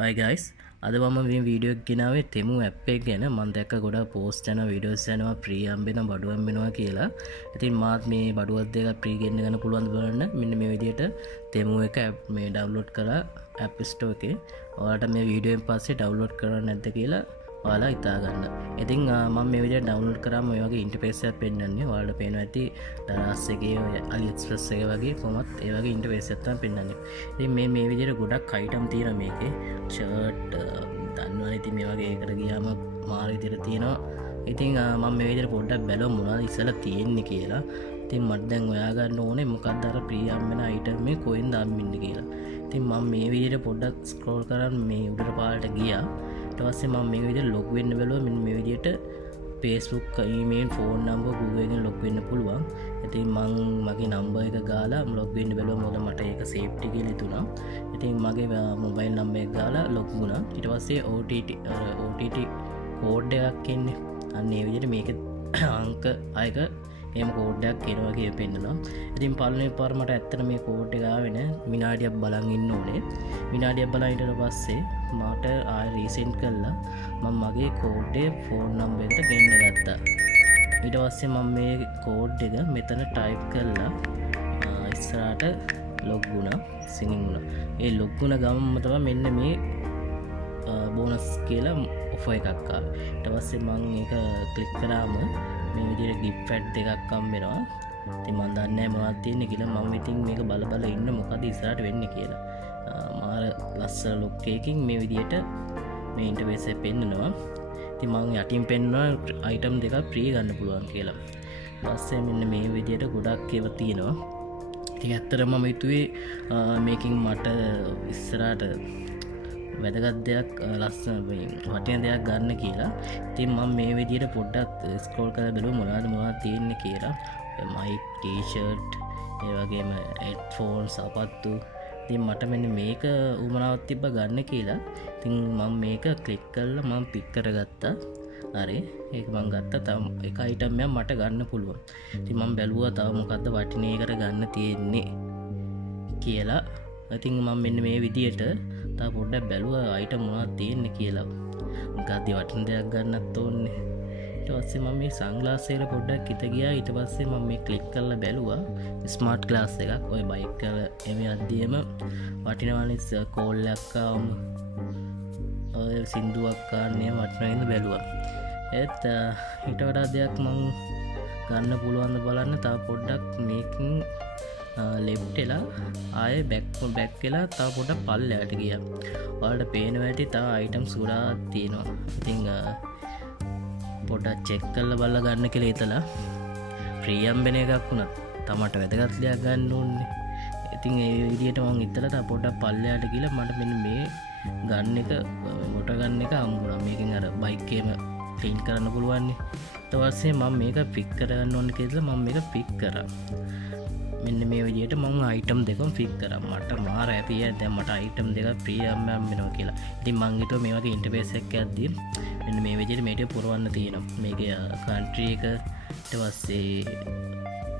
Hi guys, අද මම මේ වීඩියෝ එක ගෙනාවේ තෙමු ඇප් එක ගැන. මම දැක්ක ගොඩක් පෝස්ට් යනවා වීඩියෝස් යනවා ෆ්‍රී හම්බෙනවා බඩු හම්බෙනවා කියලා. ඉතින් මාත් මේ බඩුවක් දෙකක් ෆ්‍රී ගෙන්න ගන්න පුළුවන් බලන්න. මෙන්න මේ විදිහට තෙමු එක මේ ඩවුන්ලෝඩ් කරලා ඇප් ස්ටෝර් එකේ. ඔයාලට මේ වීඩියෝ එකෙන් පස්සේ ඩවුන්ලෝඩ් කරන්න නැද්ද කියලා ඔයාලා හිතා ගන්න. ඉතින් මම මේ විදිහට ඩවුන්ලෝඩ් කරාම ඔය වගේ ඉන්ටර්ෆේස් එකක් පෙන්නන්නේ. ඔයාලට පේනවා ඇති ඩරාස් එකේ ඔය AliExpress එකේ වගේ කොහොමත් ඒ වගේ ඉන්ටර්ෆේස් එකක් තමයි පෙන්නන්නේ. ඉතින් මේ විදිහට ගොඩක් අයිටම් තියෙනවා මේකේ. ෂර්ට් දන්නවනේ ඉතින් මේ වගේ එකට ගියාම මාර විදිහට තියෙනවා. ඉතින් මම මේ විදිහට පොඩ්ඩක් බැලුවා මොනවද ඉස්සලා තියෙන්නේ කියලා. ඉතින් මට දැන් හොයා ගන්න ඕනේ මොකක්ද අර ප්‍රීමියම් වෙන අයිටම් මේ කොහෙන්ද හම්බෙන්නේ කියලා. ඉතින් මම මේ විදිහට පොඩ්ඩක් ස්ක්‍රෝල් කරන් මේ උඩට පාලට ගියා. ඊට පස්සේ මම මේ විදිහට ලොග් වෙන්න බැලුවා. මෙන්න මේ විදිහට Facebook, email, phone number, Google එකෙන් ලොග් වෙන්න පුළුවන්. ඉතින් මම මගේ නම්බර් එක ගාලා ලොග් වෙන්න බැලුවා. මොකද මට ඒක සේෆ්ටි කියලා හිතුණා. ඉතින් මගේ මොබයිල් නම්බර් එක ගාලා ලොග් වුණා. ඊට පස්සේ OTT කෝඩ් එකක් එන්නේ. අන්න ඒ විදිහට මේක අංක 6ක එහෙම කෝඩ් එකක් එනවා කියලා පෙන්නනවා. ඉතින් පළවෙනි පාර මට ඇත්තට මේ කෝඩ් එක ආවේ නෑ. විනාඩියක් බලන් ඉන්න ඕනේ. විනාඩියක් බලන් ඊට පස්සේ මට ආයෙ රීසෙන්ඩ් කළා. මම මගේ කෝඩ් එක ෆෝන් නම්බර් එකට ගෙන්න ගත්තා. ඊට පස්සේ මම මේ කෝඩ් එක මෙතන ටයිප් කළා. ඉස්සරහට ලොග් වුණා. සිංින් වුණා. ඒ ලොග් වුණ ගමන්ම තමයි මෙන්න මේ බෝනස් කියලා ඔෆර් එකක් ආවා. ඊට පස්සේ මම ඒක ක්ලික් කරාම මේ විදිහට gift card දෙකක් හම්බෙනවා. ඉතින් මම දන්නේ නැහැ මොනවද තියෙන්නේ කියලා. මම ඉතින් මේක බල බල ඉන්න මොකද ඉස්සරහට වෙන්නේ කියලා. මාර ලස්සන ලුක් එකකින් මේ විදිහට මේ ඉන්ටර්ෆේස් එක පෙන්නනවා. ඉතින් මම යටින් පෙන්නනවා අයිටම් දෙකක් ෆ්‍රී ගන්න පුළුවන් කියලා. ඊපස්සේ මෙන්න මේ විදිහට ගොඩක් ඒවා තියෙනවා. ඉතින් ඇත්තටම මම හිතුවේ මේකෙන් මට ඉස්සරහට වැදගත් දෙයක් ලස්සන වටින දෙයක් ගන්න කියලා. ඉතින් මම මේ විදිහට පොඩ්ඩක් ස්ක්‍රෝල් කරලා බලුවා මොනවද තියෙන්නේ කියලා. මයික්, ටී-ෂර්ට්, ඒ වගේම හෙඩ්ෆෝන්ස්, සපත්තු. ඉතින් මට මෙන්න මේක උමනාවක් තිබ්බ ගන්න කියලා. ඉතින් මම මේක ක්ලික් කරලා මම පික් කරගත්තා. හරි. ඒක මම ගත්තා. තව එක අයිටම් එකක් මට ගන්න පුළුවන්. ඉතින් මම බැලුවා තව මොකද්ද වටින එකට ගන්න තියෙන්නේ කියලා. ඉතින් මම මෙන්න මේ විදිහට තව පොඩ්ඩක් බැලුවා අයිටම් මොනවද තියෙන්නේ කියලා. මොකක්ද වටින දෙයක් ගන්නත් ඕනේ. ඊට පස්සේ මම මේ සන්ග්ලාස් එක පොඩ්ඩක් හිත ගියා. ඊට පස්සේ මම මේ ක්ලික් කරලා බැලුවා ස්මාර්ට් ග්ලාස් එකක්. ඔය බයික් එක එමේ අද්දියම වටිනවනේ කෝල් එකක් ආවම ඔය සින්දුවක් ගන්න වටිනවින්ද බැලුවා. ඒත් ඊට වඩා දෙයක් මම ගන්න පුළුවන්ද බලන්න. තව පොඩ්ඩක් මේකින් ලෙෆ්ට් වෙලා ආයේ බැක් වෙලා තව පොඩ්ඩක් පල්ලෙහාට ගියා. ඔයාලට පේනවා ඇති තව අයිටම්ස් ගොඩාක් තියෙනවා. ඉතින් පොඩ්ඩක් චෙක් කරලා බලලා ගන්න කියලා හිතලා ප්‍රීමියම් වෙන එකක් වුණත් තමට වැදගත් දෙයක් ගන්න ඕනේ. ඉතින් ඒ විදිහට මම හිතලා තව පොඩ්ඩක් පල්ලෙහාට ගිහලා මට මෙන්න මේ ගන්න එක මොටර් ගන්න එක හම්බුණා. මේකෙන් අර බයික් එකේම ක්ලීන් කරන්න පුළුවන් නේ. ඊට පස්සේ මම මේක පික් කරගන්න ඕනේ කියලා මම මේක පික් කරා. මෙන්න මේ විදිහට මම අයිටම් දෙකම ෆික් කරා. මට මාර හැපියි දැන් මට අයිටම් දෙක ප්‍රීමියම් වෙනවා කියලා. ඉතින් මං හිතුවා මේ වගේ ඉන්ටර්ෆේස් එකක් යද්දී මෙන්න මේ විදිහට මේක පුරවන්න තියෙනවා. මේකේ කන්ට්‍රි එක ඊට පස්සේ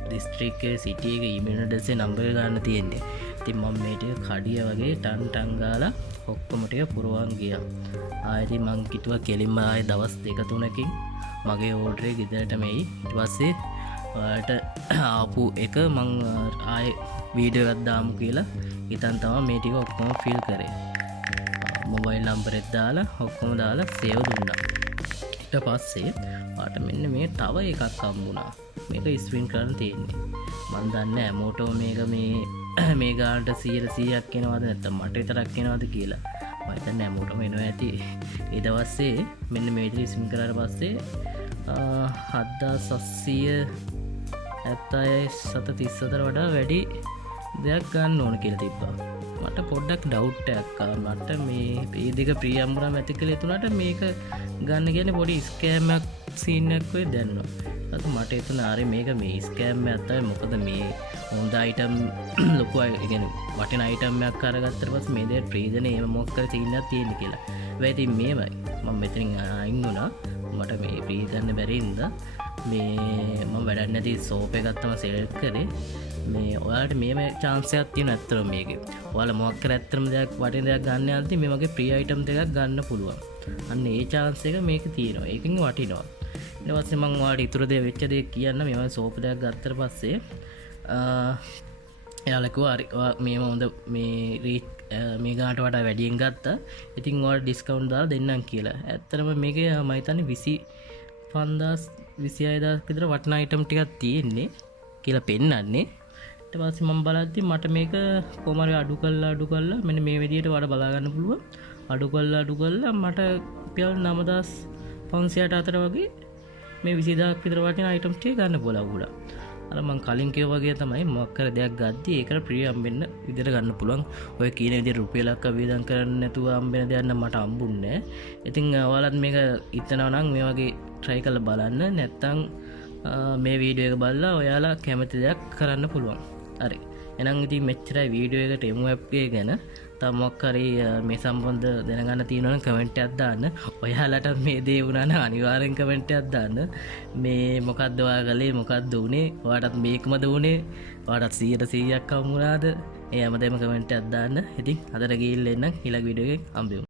ඩිස්ට්‍රික්ට් එකේ සිටි එකේ ඊමේල් ඇඩ්‍රස් එක නම්බර් ගන්න තියෙන්නේ. ඉතින් මම මේ ටික කඩිය වගේ ටන් ගාලා ඔක්කොම ටික පුරවන් ගියා. ආයෙත් මං කිව්වා කෙලින්ම ආයෙ දවස් 2-3කින් මගේ ඕඩර් එක ගෙදරට මෙයි. ඊට පස්සේ ඔයාලට ආපු එක මං ආයෙ වීඩියෝ එකක් දාමු කියලා හිතන් තමයි මේ ටික ඔක්කොම ෆිල් කරේ. මොබයිල් නම්බර් එක දාලා ඔක්කොම දාලා සේව් දුන්නා. ඊට පස්සේ ආට මෙන්න මේ තව එකක් හම්බුණා. මේක ස්පින් කරන්න තියෙන්නේ. මං දන්නේ හැමෝටම මේක මේ ගානට 100%ක් එනවද නැත්නම් මට විතරක් එනවද කියලා. මම හිතන්නේ හැමෝටම එනවා ඇති. ඊට පස්සේ මෙන්න මේ විදිහට ස්පින් කරාට පස්සේ 7734 වඩා වැඩි දෙයක් ගන්න ඕන කියලා තිබ්බා. මට පොඩ්ඩක් ඩවුට් එකක් ආවා. මට මේ දෙක ප්‍රීමියම් වුණාම ඇති කියලා හිතුණාට මේක ගන්න කියන්නේ පොඩි ස්කෑම් එකක් සීන් එකක් වෙයි දැනනවා. අද මට හිතුණා ආරේ මේක මේ ස්කෑම් එකක් තමයි. මොකද මේ හොඳ අයිටම් ලොකු يعني වටින අයිටම් එකක් අරගත්තට පස්සේ මේ දෙයට ප්‍රීදනේ එහෙම මොකක් කර සීන් එකක් තියෙන කියලා. වෙයි ඉතින් මේවයි. මම මෙතනින් අයින් වුණා. මට මේ ප්‍රී ගන්න බැරි හින්දා මේ මම වැඩක් නැති සෝප් එකක් තමයි සෙලෙක්ට් කරේ. මේ ඔයාට මේම චාන්සයක් තියෙන ඇත්තරම මේක ඔයාලා මොකක් කර ඇත්තරම දෙයක් වටින දෙයක් ගන්න යද්දි මේ වගේ ප්‍රී අයිටම් දෙකක් ගන්න පුළුවන්. අන්න ඒ chance එක මේක තියෙනවා. ඒකෙන් වටිනවා. ඊට පස්සේ මම ඔයාලට ඉතුරු දේ වෙච්ච දේ කියන්න. මේ වගේ සෝප් දෙයක් ගත්තට පස්සේ එයාලා කිව්වා මේම හොඳ මේ ගානට වඩා වැඩියෙන් ගත්තා. ඉතින් ඔයාලට ඩිස්කවුන්ට් දාලා දෙන්නම් කියලා. ඇත්තටම මේකේ මම හිතන්නේ 26000 විතර වටින අයිටම් ටිකක් තියෙන්නේ කියලා පෙන්නන්නේ. ඊට පස්සේ මම බලද්දි මට මේක කොහොම හරි අඩු කරලා මෙන්න මේ විදිහට වඩා බලා ගන්න පුළුවන්. අඩු කරලා මට රුපියල් 9500ට අතර වගේ මේ 20000ක් විතර වටින අයිටම් ටික ගන්න පුළුවන්. අර මම කලින් කිව්වා වගේ තමයි මොකක් කර දෙයක් ගද්දි ඒකට ප්‍රීමියම් වෙන්න විදිහට ගන්න පුළුවන්. ඔය කියන විදිහට රුපියලක් වේදම් කරන්න නැතුව හම්බෙන දෙයක් නම් මට හම්බුන්නේ නැහැ. ඉතින් ඔයාලත් මේක හිතනවා නම් මේ වගේ try කරලා බලන්න. නැත්තම් මේ වීඩියෝ එක බලලා ඔයාලා කැමති දෙයක් කරන්න පුළුවන්. හරි. එහෙනම් ඉතින් මෙච්චරයි වීඩියෝ එකට ටෙමු ඇප් එක ගැන. තව මොකක් හරි මේ සම්බන්ධ දැනගන්න තියෙනවා නම් කමෙන්ට් එකක් දාන්න. ඔයාලට මේ දේ වුණා නම් අනිවාර්යෙන් කමෙන්ට් එකක් දාන්න. මේ මොකද්ද ඔයා කළේ මොකද්ද උනේ? ඔයාටත් මේකමද උනේ? ඔයාටත් 100%ක් හම්බුණාද? ඒ හැමදේම කමෙන්ට් එකක් දාන්න. ඉතින් අදට ගිහිල්ලා එන්න ඊළඟ වීඩියෝ එකෙන් හම්බෙමු.